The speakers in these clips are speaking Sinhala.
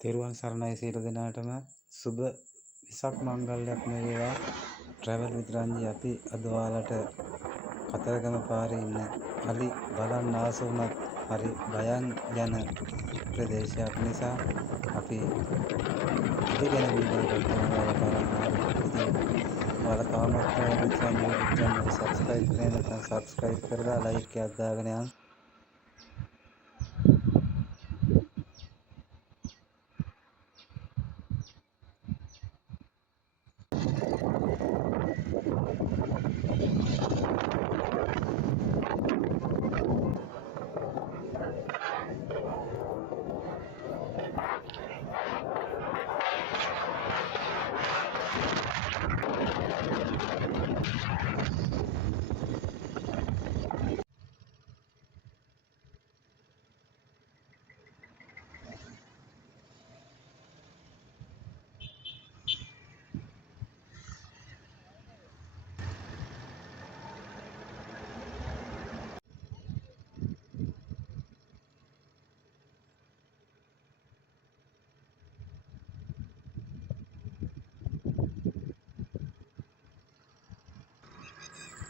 තෙරුවන් සරණයි සියලු දෙනාටම සුබ විසක් මංගල්‍යයක් වේවා. ට්‍රැවල් විත් රංජි අපි අද ඔයාලට කතරගම පාරේ ඉන්න අලි බලන්න ආස වුණත් හරි බයන් යන ප්‍රදේශයක් නිසා අපි අලි ගැන වීඩියෝ එකක් තමයි ඔයාලට අරන් ආවේ. ඉතින් ඔයාලා තාමත් ට්‍රැවල් විත් රංජි YouTube channel එක subscribe කරේ නැත්නම් subscribe කරලා like එකක් දාගෙන යන්න.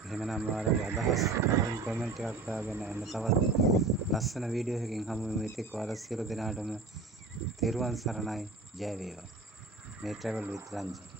එහෙමනම් ඔයාලගේ අදහස් වලින් කමෙන්ට් එකක් දාගෙන එන්න තවත් ලස්සන වීඩියෝ එකකින් හමු වෙමු. ඉතින් ඔයාලා සියලු දෙනාටම තෙරුවන් සරණයි, ජය වේවා. මේ ට්‍රැවල් විත් රංජි.